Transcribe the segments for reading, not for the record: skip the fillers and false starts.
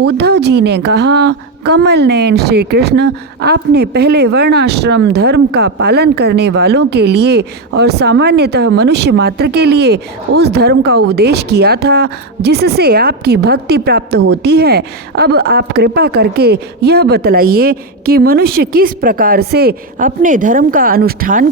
उद्धव जी ने कहा, कमल नयन श्री कृष्ण, आपने पहले वर्णाश्रम धर्म का पालन करने वालों के लिए और सामान्यतः मनुष्य मात्र के लिए उस धर्म का उपदेश किया था जिससे आपकी भक्ति प्राप्त होती है। अब आप कृपा करके यह बतलाइए कि मनुष्य किस प्रकार से अपने धर्म का अनुष्ठान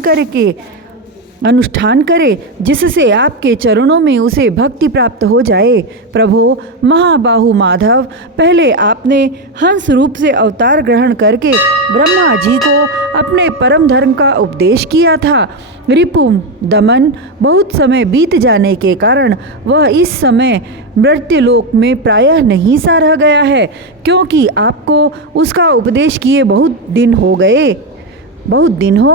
करे जिससे आपके चरणों में उसे भक्ति प्राप्त हो जाए। प्रभो महाबाहु माधव, पहले आपने हंस रूप से अवतार ग्रहण करके ब्रह्मा जी को अपने परम धर्म का उपदेश किया था। रिपु दमन बहुत समय बीत जाने के कारण वह इस समय मृत्युलोक में प्रायः नहीं सा रह गया है, क्योंकि आपको उसका उपदेश किए बहुत दिन हो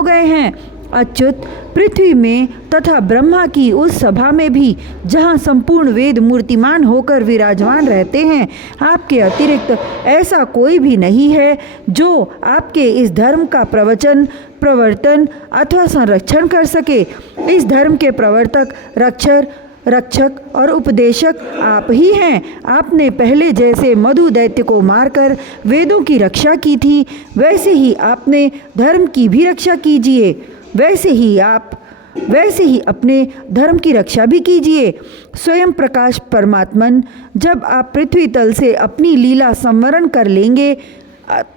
गए हैं। अच्युत, पृथ्वी में तथा ब्रह्मा की उस सभा में भी जहाँ संपूर्ण वेद मूर्तिमान होकर विराजमान रहते हैं, आपके अतिरिक्त ऐसा कोई भी नहीं है जो आपके इस धर्म का प्रवचन, प्रवर्तन अथवा संरक्षण कर सके। इस धर्म के प्रवर्तक, रक्षक और उपदेशक आप ही हैं। आपने पहले जैसे मधु दैत्य को मारकर वेदों की रक्षा की थी, वैसे ही आपने धर्म की भी रक्षा कीजिए। वैसे ही अपने धर्म की रक्षा भी कीजिए। स्वयं प्रकाश परमात्मन, जब आप पृथ्वी तल से अपनी लीला संवरण कर लेंगे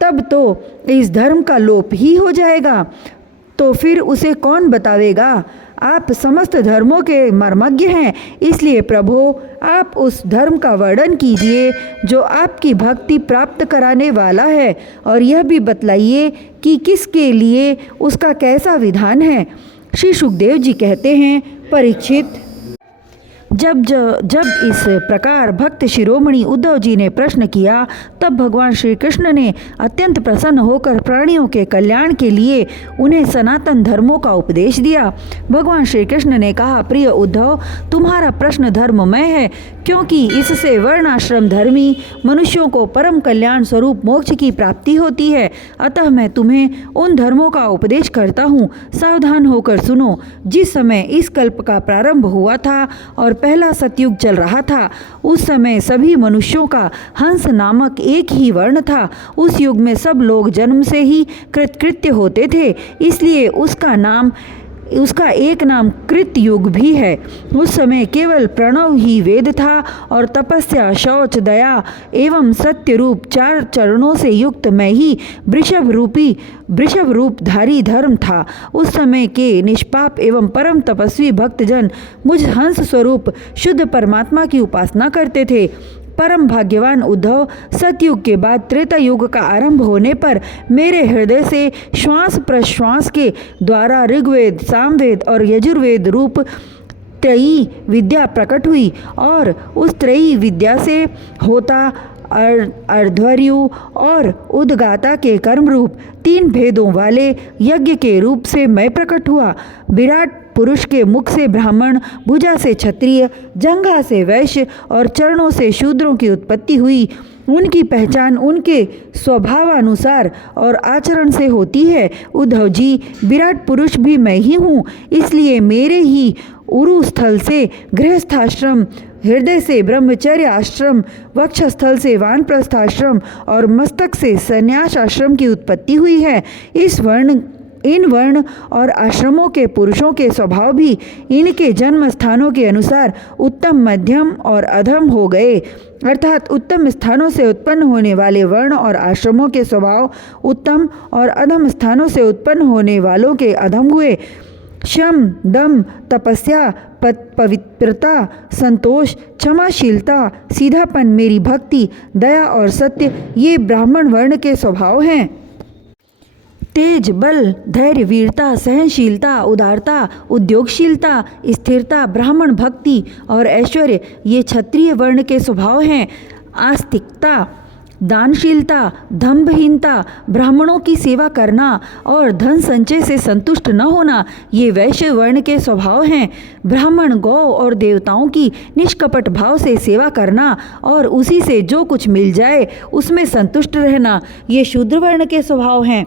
तब तो इस धर्म का लोप ही हो जाएगा, तो फिर उसे कौन बतावेगा। आप समस्त धर्मों के मर्मज्ञ हैं, इसलिए प्रभो आप उस धर्म का वर्णन कीजिए जो आपकी भक्ति प्राप्त कराने वाला है, और यह भी बतलाइए कि किसके लिए उसका कैसा विधान है। श्री सुखदेव जी कहते हैं, परीक्षित, जब इस प्रकार भक्त शिरोमणि उद्धव जी ने प्रश्न किया, तब भगवान श्री कृष्ण ने अत्यंत प्रसन्न होकर प्राणियों के कल्याण के लिए उन्हें सनातन धर्मों का उपदेश दिया। भगवान श्री कृष्ण ने कहा, प्रिय उद्धव, तुम्हारा प्रश्न धर्ममय है, क्योंकि इससे वर्णाश्रम धर्मी मनुष्यों को परम कल्याण स्वरूप मोक्ष की प्राप्ति होती है। अतः मैं तुम्हें उन धर्मों का उपदेश करता हूँ, सावधान होकर सुनो। जिस समय इस कल्प का प्रारंभ हुआ था और पहला सतयुग चल रहा था, उस समय सभी मनुष्यों का हंस नामक एक ही वर्ण था। उस युग में सब लोग जन्म से ही कृतकृत्य होते थे, इसलिए उसका एक नाम कृत युग भी है। उस समय केवल प्रणव ही वेद था और तपस्या, शौच, दया एवं सत्य रूप 4 चरणों से युक्त मैं ही वृषभ रूपधारी धर्म था। उस समय के निष्पाप एवं परम तपस्वी भक्तजन मुझ हंस स्वरूप शुद्ध परमात्मा की उपासना करते थे। परम भाग्यवान उद्धव, सतयुग के बाद त्रेता युग का आरंभ होने पर मेरे हृदय से श्वास प्रश्वास के द्वारा ऋग्वेद, सामवेद और यजुर्वेद रूप त्रयी विद्या प्रकट हुई, और उस त्रयी विद्या से होता अर्ध्वर्यु और उद्गाता के कर्म रूप 3 भेदों वाले यज्ञ के रूप से मैं प्रकट हुआ। विराट पुरुष के मुख से ब्राह्मण, भुजा से क्षत्रिय, जंघा से वैश्य और चरणों से शूद्रों की उत्पत्ति हुई। उनकी पहचान उनके स्वभावानुसार और आचरण से होती है। उद्धव जी, विराट पुरुष भी मैं ही हूँ, इसलिए मेरे ही उरु स्थल से गृहस्थाश्रम, हृदय से ब्रह्मचर्य आश्रम, वक्षस्थल से वानप्रस्थाश्रम और मस्तक से संन्यास आश्रम की उत्पत्ति हुई है। इन वर्ण और आश्रमों के पुरुषों के स्वभाव भी इनके जन्म स्थानों के अनुसार उत्तम, मध्यम और अधम हो गए। अर्थात उत्तम स्थानों से उत्पन्न होने वाले वर्ण और आश्रमों के स्वभाव उत्तम और अधम स्थानों से उत्पन्न होने वालों के अधम हुए। शम, दम, तपस्या, पवित्रता, संतोष, क्षमाशीलता, सीधापन, मेरी भक्ति, दया और सत्य ये ब्राह्मण वर्ण के स्वभाव हैं। तेज, बल, धैर्य, वीरता, सहनशीलता, उदारता, उद्योगशीलता, स्थिरता, ब्राह्मण भक्ति और ऐश्वर्य ये क्षत्रिय वर्ण के स्वभाव हैं। आस्तिकता, दानशीलता, दंभहीनता, ब्राह्मणों की सेवा करना और धन संचय से संतुष्ट न होना ये वैश्य वर्ण के स्वभाव हैं। ब्राह्मण, गौ और देवताओं की निष्कपट भाव से सेवा करना और उसी से जो कुछ मिल जाए उसमें संतुष्ट रहना ये शूद्र वर्ण के स्वभाव हैं।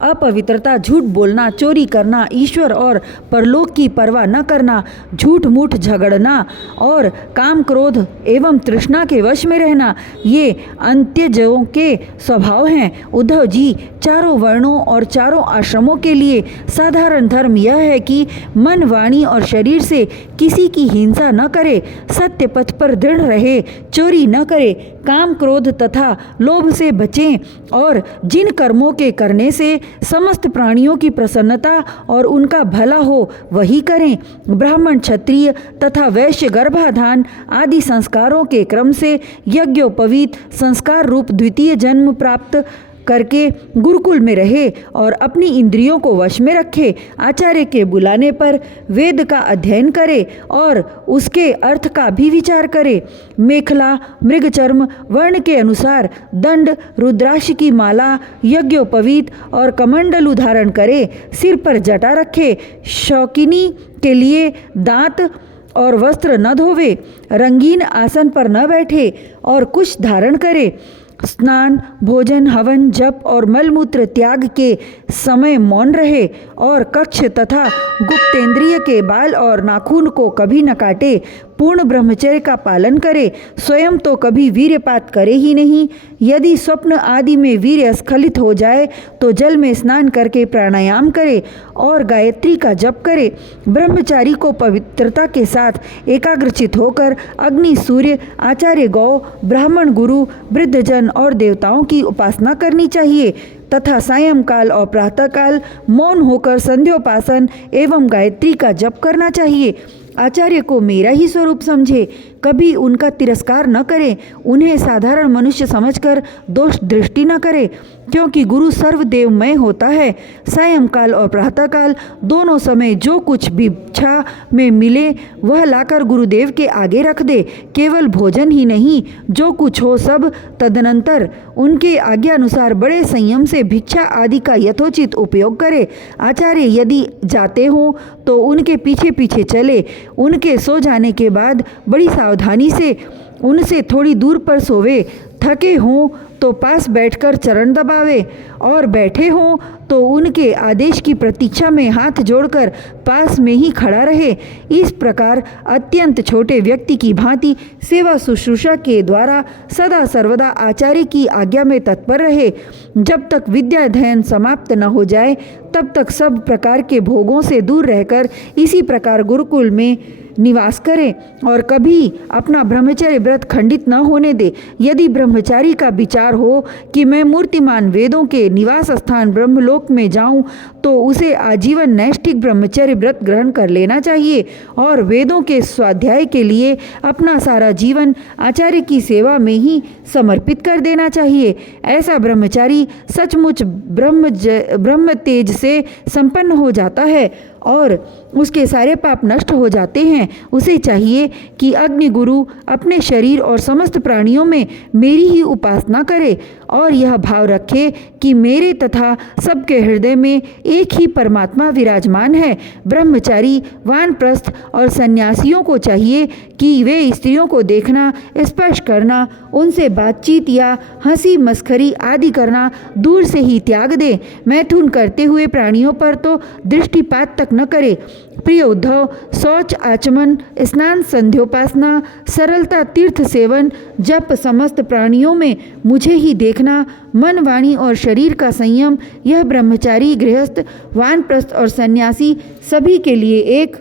अपवित्रता, झूठ बोलना, चोरी करना, ईश्वर और परलोक की परवाह न करना, झूठ मूठ झगड़ना और काम क्रोध एवं तृष्णा के वश में रहना, ये अंत्यजों के स्वभाव हैं। उद्धव जी, चारों वर्णों और चारों आश्रमों के लिए साधारण धर्म यह है कि मन, वाणी और शरीर से किसी की हिंसा न करे, सत्य पथ पर दृढ़ रहे, चोरी न करे, काम क्रोध तथा लोभ से बचें और जिन कर्मों के करने से समस्त प्राणियों की प्रसन्नता और उनका भला हो वही करें। ब्राह्मण, क्षत्रिय तथा वैश्य गर्भाधान आदि संस्कारों के क्रम से यज्ञोपवीत संस्कार रूप द्वितीय जन्म प्राप्त करके गुरुकुल में रहे और अपनी इंद्रियों को वश में रखे। आचार्य के बुलाने पर वेद का अध्ययन करे और उसके अर्थ का भी विचार करे। मेखला, मृगचर्म वर्ण के अनुसार दंड, रुद्राक्ष की माला, यज्ञोपवीत और कमंडलु धारण करे। सिर पर जटा रखे। शौकिनी के लिए दांत और वस्त्र न धोवे। रंगीन आसन पर न बैठे और कुछ धारण करे। स्नान, भोजन, हवन, जप और मलमूत्र त्याग के समय मौन रहे और कक्ष तथा गुप्तेंद्रिय के बाल और नाखून को कभी न काटे। पूर्ण ब्रह्मचर्य का पालन करे। स्वयं तो कभी वीर्यपात करे ही नहीं। यदि स्वप्न आदि में वीर्य स्खलित हो जाए तो जल में स्नान करके प्राणायाम करे और गायत्री का जप करे। ब्रह्मचारी को पवित्रता के साथ एकाग्रचित होकर अग्नि, सूर्य, आचार्य, गौ, ब्राह्मण, गुरु, वृद्धजन और देवताओं की उपासना करनी चाहिए तथा सायंकाल और प्रातःकाल मौन होकर संध्योपासन एवं गायत्री का जप करना चाहिए। आचार्य को मेरा ही स्वरूप समझे, कभी उनका तिरस्कार न करे, उन्हें साधारण मनुष्य समझकर दोष दृष्टि न करे, क्योंकि गुरु सर्वदेवमय होता है। सायंकाल और प्रातःकाल दोनों समय जो कुछ भिक्षा में मिले वह लाकर गुरुदेव के आगे रख दे। केवल भोजन ही नहीं, जो कुछ हो सब तदनंतर उनके आज्ञानुसार बड़े संयम से भिक्षा आदि का यथोचित उपयोग करे। आचार्य यदि जाते हों तो उनके पीछे पीछे चले। उनके सो जाने के बाद बड़ी सावधानी से उनसे थोड़ी दूर पर सोवे। थके हों तो पास बैठकर चरण दबावे और बैठे हों तो उनके आदेश की प्रतीक्षा में हाथ जोड़कर पास में ही खड़ा रहे। इस प्रकार अत्यंत छोटे व्यक्ति की भांति सेवा शुश्रूषा के द्वारा सदा सर्वदा आचार्य की आज्ञा में तत्पर रहे। जब तक विद्या अध्ययन समाप्त न हो जाए तब तक सब प्रकार के भोगों से दूर रहकर इसी प्रकार गुरुकुल में निवास करें और कभी अपना ब्रह्मचर्य व्रत खंडित न होने दे। यदि ब्रह्मचारी का विचार हो कि मैं मूर्तिमान वेदों के निवास स्थान ब्रह्मलोक में जाऊं तो उसे आजीवन नैष्ठिक ब्रह्मचर्य व्रत ग्रहण कर लेना चाहिए और वेदों के स्वाध्याय के लिए अपना सारा जीवन आचार्य की सेवा में ही समर्पित कर देना चाहिए। ऐसा ब्रह्मचारी सचमुच ब्रह्म तेज से संपन्न हो जाता है और उसके सारे पाप नष्ट हो जाते हैं। उसे चाहिए कि अग्नि गुरु अपने शरीर और समस्त प्राणियों में मेरी ही उपासना करे और यह भाव रखे कि मेरे तथा सबके हृदय में एक ही परमात्मा विराजमान है। ब्रह्मचारी, वानप्रस्थ और सन्यासियों को चाहिए कि वे स्त्रियों को देखना, स्पर्श करना, उनसे बातचीत या हंसी मस्खरी आदि करना दूर से ही त्याग दे। मैथुन करते हुए प्राणियों पर तो दृष्टिपात तक न करे। प्रिय उद्धव, शौच, आचमन, स्नान, संध्योपासना, सरलता, तीर्थ सेवन, जप, समस्त प्राणियों में मुझे ही देखना, मन, वाणी और शरीर का संयम, यह ब्रह्मचारी, गृहस्थ, वानप्रस्थ और सन्यासी सभी के लिए एक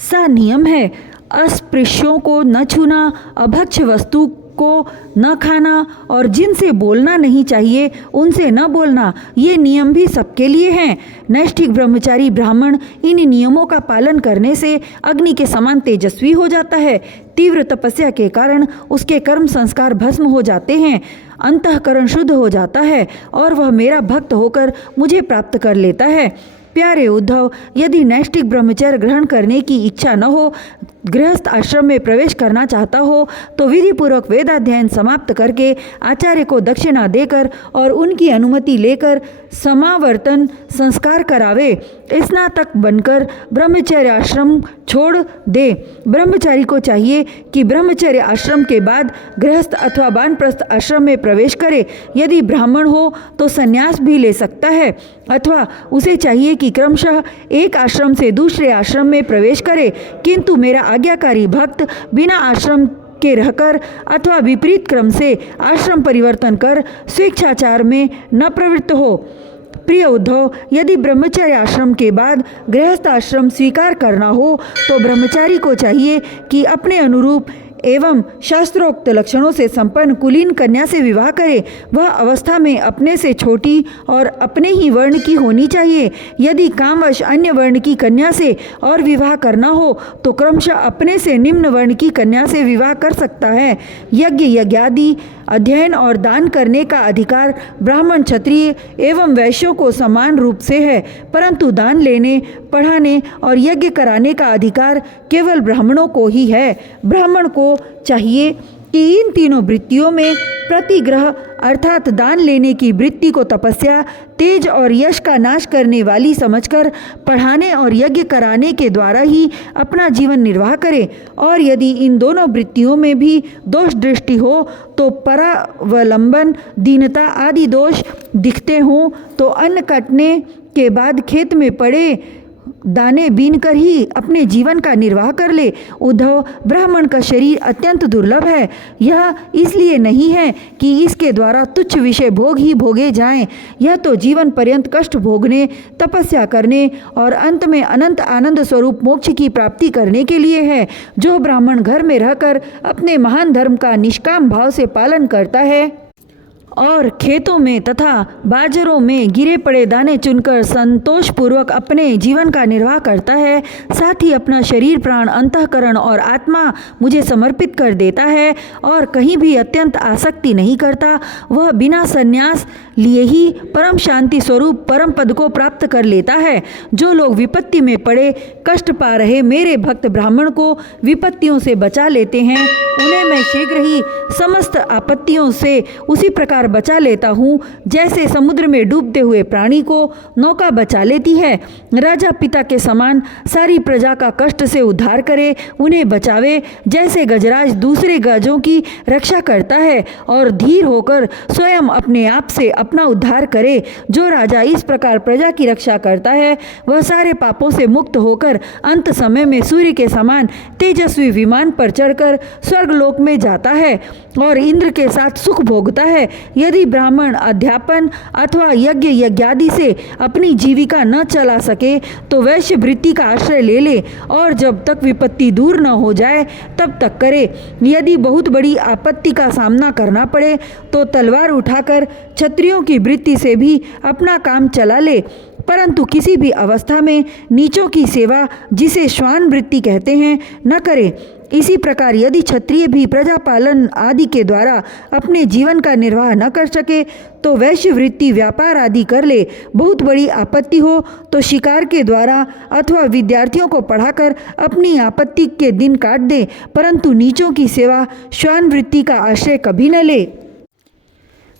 सा नियम है। अस्पृश्यों को न छूना, अभक्ष वस्तु को न खाना और जिनसे बोलना नहीं चाहिए उनसे न बोलना, ये नियम भी सबके लिए हैं। नैष्ठिक ब्रह्मचारी ब्राह्मण इन नियमों का पालन करने से अग्नि के समान तेजस्वी हो जाता है। तीव्र तपस्या के कारण उसके कर्म संस्कार भस्म हो जाते हैं, अंतःकरण शुद्ध हो जाता है और वह मेरा भक्त होकर मुझे प्राप्त कर लेता है। प्यारे उद्धव, यदि नैष्ठिक ब्रह्मचर्य ग्रहण करने की इच्छा न हो गृहस्थ आश्रम में प्रवेश करना चाहता हो तो विधिपूर्वक वेदाध्ययन समाप्त करके आचार्य को दक्षिणा देकर और उनकी अनुमति लेकर समावर्तन संस्कार करावे। स्नातक बनकर ब्रह्मचर्य आश्रम छोड़ दे। ब्रह्मचारी को चाहिए कि ब्रह्मचर्य आश्रम के बाद गृहस्थ अथवा वानप्रस्थ आश्रम में प्रवेश करे। यदि ब्राह्मण हो तो संन्यास भी ले सकता है, अथवा उसे चाहिए कि क्रमशः एक आश्रम से दूसरे आश्रम में प्रवेश करे। किंतु मेरा आज्ञाकारी भक्त बिना आश्रम के रहकर अथवा विपरीत क्रम से आश्रम परिवर्तन कर स्वेच्छाचार में न प्रवृत्त हो। प्रिय उद्धव, यदि ब्रह्मचर्य आश्रम के बाद गृहस्थ आश्रम स्वीकार करना हो तो ब्रह्मचारी को चाहिए कि अपने अनुरूप एवं शास्त्रोक्त लक्षणों से संपन्न कुलीन कन्या से विवाह करे। वह अवस्था में अपने से छोटी और अपने ही वर्ण की होनी चाहिए। यदि कामवश अन्य वर्ण की कन्या से और विवाह करना हो तो क्रमशः अपने से निम्न वर्ण की कन्या से विवाह कर सकता है। यज्ञ यज्ञादि अध्ययन और दान करने का अधिकार ब्राह्मण, क्षत्रिय एवं वैश्यों को समान रूप से है, परंतु दान लेने, पढ़ाने और यज्ञ कराने का अधिकार केवल ब्राह्मणों को ही है। ब्राह्मण को चाहिए कि इन तीनों वृत्तियों में प्रतिग्रह अर्थात दान लेने की वृत्ति को तपस्या, तेज और यश का नाश करने वाली समझकर पढ़ाने और यज्ञ कराने के द्वारा ही अपना जीवन निर्वाह करे। और यदि इन दोनों वृत्तियों में भी दोष दृष्टि हो तो परावलंबन, दीनता आदि दोष दिखते हों तो अन्न काटने के बाद खेत में पड़े दाने बीन कर ही अपने जीवन का निर्वाह कर ले। उद्धव, ब्राह्मण का शरीर अत्यंत दुर्लभ है। यह इसलिए नहीं है कि इसके द्वारा तुच्छ विषय भोग ही भोगे जाएं। यह तो जीवन पर्यंत कष्ट भोगने, तपस्या करने और अंत में अनंत आनंद स्वरूप मोक्ष की प्राप्ति करने के लिए है। जो ब्राह्मण घर में रहकर अपने महान धर्म का निष्काम भाव से पालन करता है और खेतों में तथा बाजरों में गिरे पड़े दाने चुनकर संतोषपूर्वक अपने जीवन का निर्वाह करता है, साथ ही अपना शरीर, प्राण, अंतःकरण और आत्मा मुझे समर्पित कर देता है और कहीं भी अत्यंत आसक्ति नहीं करता, वह बिना संन्यास लिए ही परम शांति स्वरूप परम पद को प्राप्त कर लेता है। जो लोग विपत्ति में पड़े कष्ट पा रहे मेरे भक्त ब्राह्मण को विपत्तियों से बचा लेते हैं, उन्हें मैं शीघ्र ही समस्त आपत्तियों से उसी प्रकार बचा लेता हूँ जैसे समुद्र में डूबते हुए प्राणी को नौका बचा लेती है। राजा पिता के समान सारी प्रजा का कष्ट से उद्धार करे, उन्हें बचावे, जैसे गजराज दूसरे गजों की रक्षा करता है और धीर होकर स्वयं अपने आप से अपना उद्धार करे। जो राजा इस प्रकार प्रजा की रक्षा करता है वह सारे पापों से मुक्त होकर अंत समय में सूर्य के समान तेजस्वी विमान पर चढ़कर स्वर्गलोक में जाता है और इंद्र के साथ सुख भोगता है। यदि ब्राह्मण अध्यापन अथवा यज्ञ यज्ञादि से अपनी जीविका न चला सके तो वैश्य वृत्ति का आश्रय ले ले और जब तक विपत्ति दूर न हो जाए तब तक करे। यदि बहुत बड़ी आपत्ति का सामना करना पड़े तो तलवार उठाकर क्षत्रियों की वृत्ति से भी अपना काम चला ले, परंतु किसी भी अवस्था में नीचों की सेवा, जिसे श्वान वृत्ति कहते हैं, न करे। इसी प्रकार यदि क्षत्रिय भी प्रजा पालन आदि के द्वारा अपने जीवन का निर्वाह न कर सके तो वैश्य वृत्ति व्यापार आदि कर ले। बहुत बड़ी आपत्ति हो तो शिकार के द्वारा अथवा विद्यार्थियों को पढ़ाकर अपनी आपत्ति के दिन काट दे, परंतु नीचों की सेवा श्वान वृत्ति का आश्रय कभी न ले।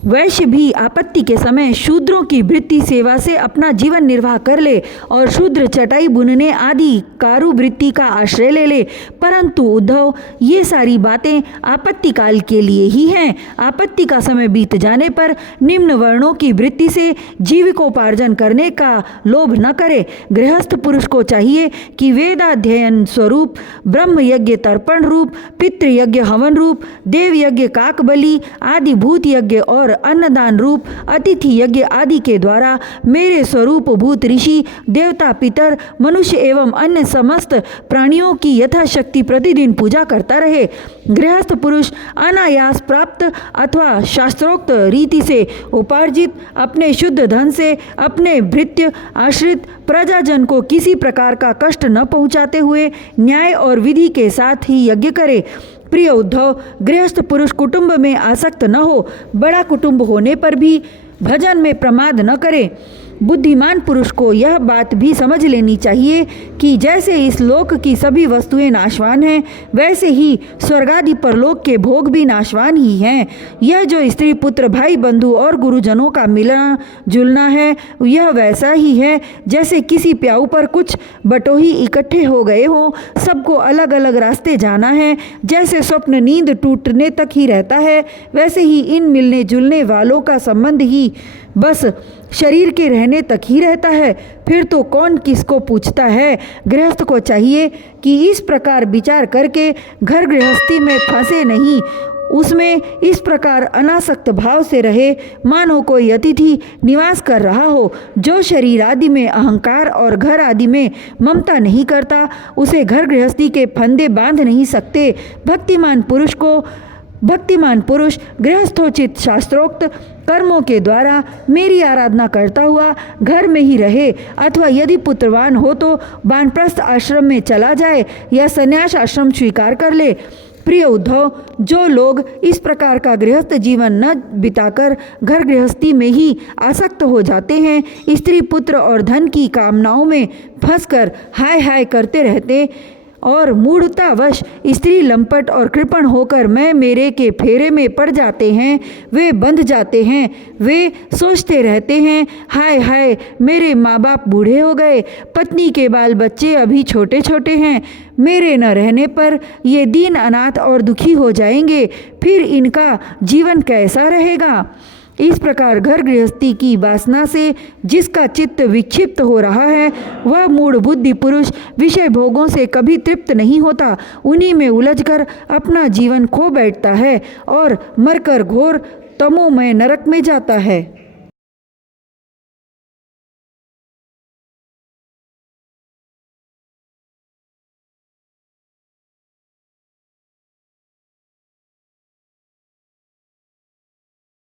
वैश्य भी आपत्ति के समय शूद्रों की वृत्ति सेवा से अपना जीवन निर्वाह कर ले और शूद्र चटाई बुनने आदि कारू वृत्ति का आश्रय ले ले। परंतु उद्धव, ये सारी बातें आपत्ति काल के लिए ही हैं। आपत्ति का समय बीत जाने पर निम्न वर्णों की वृत्ति से जीविकोपार्जन करने का लोभ न करे। गृहस्थ पुरुष को चाहिए कि वेदाध्ययन स्वरूप, ब्रह्म यज्ञ तर्पण रूप, पितृयज्ञ हवन रूप, देव यज्ञ काक बलि आदि भूत यज्ञ और अन्नदान रूप अतिथि यज्ञ आदि के द्वारा मेरे स्वरूप भूत ऋषि, देवता, पितर, मनुष्य एवं अन्य समस्त प्राणियों की यथाशक्ति प्रतिदिन पूजा करता रहे। गृहस्थ पुरुष अनायास प्राप्त अथवा शास्त्रोक्त रीति से उपार्जित अपने शुद्ध धन से अपने भृत्य आश्रित प्रजाजन को किसी प्रकार का कष्ट न पहुँचाते हुए न्याय और विधि के साथ ही यज्ञ करे। प्रिय उद्धव, गृहस्थ पुरुष कुटुंब में आसक्त न हो, बड़ा कुटुंब होने पर भी भजन में प्रमाद न करे। बुद्धिमान पुरुष को यह बात भी समझ लेनी चाहिए कि जैसे इस लोक की सभी वस्तुएं नाशवान हैं, वैसे ही स्वर्गादि परलोक के भोग भी नाशवान ही हैं। यह जो स्त्री पुत्र भाई बंधु और गुरुजनों का मिलना जुलना है, यह वैसा ही है जैसे किसी प्याऊ पर कुछ बटोही इकट्ठे हो गए हों। सबको अलग अलग रास्ते जाना है। जैसे स्वप्न नींद टूटने तक ही रहता है, वैसे ही इन मिलने जुलने वालों का संबंध ही बस शरीर के रहने तक ही रहता है। फिर तो कौन किसको पूछता है। गृहस्थ को चाहिए कि इस प्रकार विचार करके घर गृहस्थी में फंसे नहीं, उसमें इस प्रकार अनासक्त भाव से रहे मानो कोई अतिथि निवास कर रहा हो। जो शरीर आदि में अहंकार और घर आदि में ममता नहीं करता, उसे घर गृहस्थी के फंदे बांध नहीं सकते। भक्तिमान पुरुष गृहस्थोचित शास्त्रोक्त कर्मों के द्वारा मेरी आराधना करता हुआ घर में ही रहे, अथवा यदि पुत्रवान हो तो वानप्रस्थ आश्रम में चला जाए या संन्यास आश्रम स्वीकार कर ले। प्रिय उद्धव, जो लोग इस प्रकार का गृहस्थ जीवन न बिताकर घर गृहस्थी में ही आसक्त हो जाते हैं, स्त्री पुत्र और धन की कामनाओं में फंसकर हाय हाय करते रहते और मूढ़तावश स्त्री लंपट और कृपण होकर मैं मेरे के फेरे में पड़ जाते हैं, वे बंध जाते हैं। वे सोचते रहते हैं, हाय हाय मेरे माँ बाप बूढ़े हो गए, पत्नी के बाल बच्चे अभी छोटे छोटे हैं, मेरे न रहने पर ये दीन अनाथ और दुखी हो जाएंगे, फिर इनका जीवन कैसा रहेगा। इस प्रकार घर गृहस्थी की वासना से जिसका चित्त विक्षिप्त हो रहा है, वह मूढ़ बुद्धि पुरुष विषय भोगों से कभी तृप्त नहीं होता। उन्हीं में उलझकर अपना जीवन खो बैठता है और मरकर घोर तमोमय नरक में जाता है।